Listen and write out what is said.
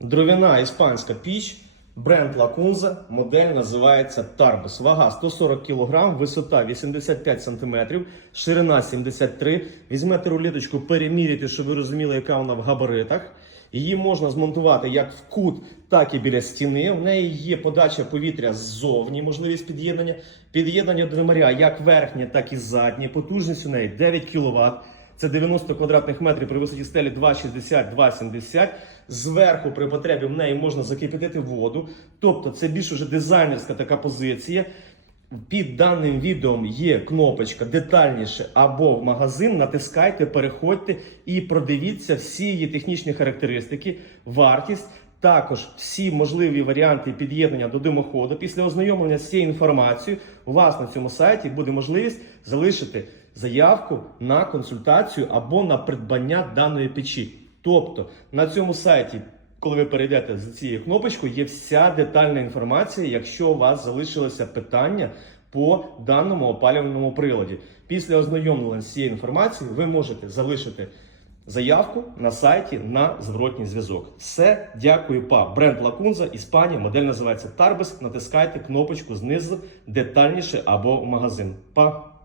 Дровяна іспанська піч, бренд Лакунза, модель називається Tarbus. Вага 140 кг, висота 85 см, ширина 73 Візьмете рулеточку, переміряйте, щоб ви розуміли, яка вона в габаритах. Її можна змонтувати як в кут, так і біля стіни. У неї є подача повітря ззовні, можливість під'єднання. Під'єднання до моря як верхнє, так і заднє. Потужність у неї 9 кВт. Це 90 квадратних метрів при висоті стелі 2,60-2,70. Зверху при потребі в неї можна закипятити воду. Тобто це більш уже дизайнерська така позиція. Під даним відео є кнопочка детальніше або в магазин. Натискайте, переходьте і продивіться всі її технічні характеристики, вартість. Також всі можливі варіанти під'єднання до димоходу. Після ознайомлення з цією інформацією у вас на цьому сайті буде можливість залишити заявку на консультацію або на придбання даної печі. Тобто на цьому сайті, коли ви перейдете за цією кнопочкою, є вся детальна інформація, якщо у вас залишилося питання по даному опалювальному приладі. Після ознайомлення з цією інформацією ви можете залишити заявку на сайті на зворотній зв'язок. Все, дякую, па. Бренд Лакунза, Іспанія, модель називається Тарбес. Натискайте кнопочку знизу детальніше або магазин. Па.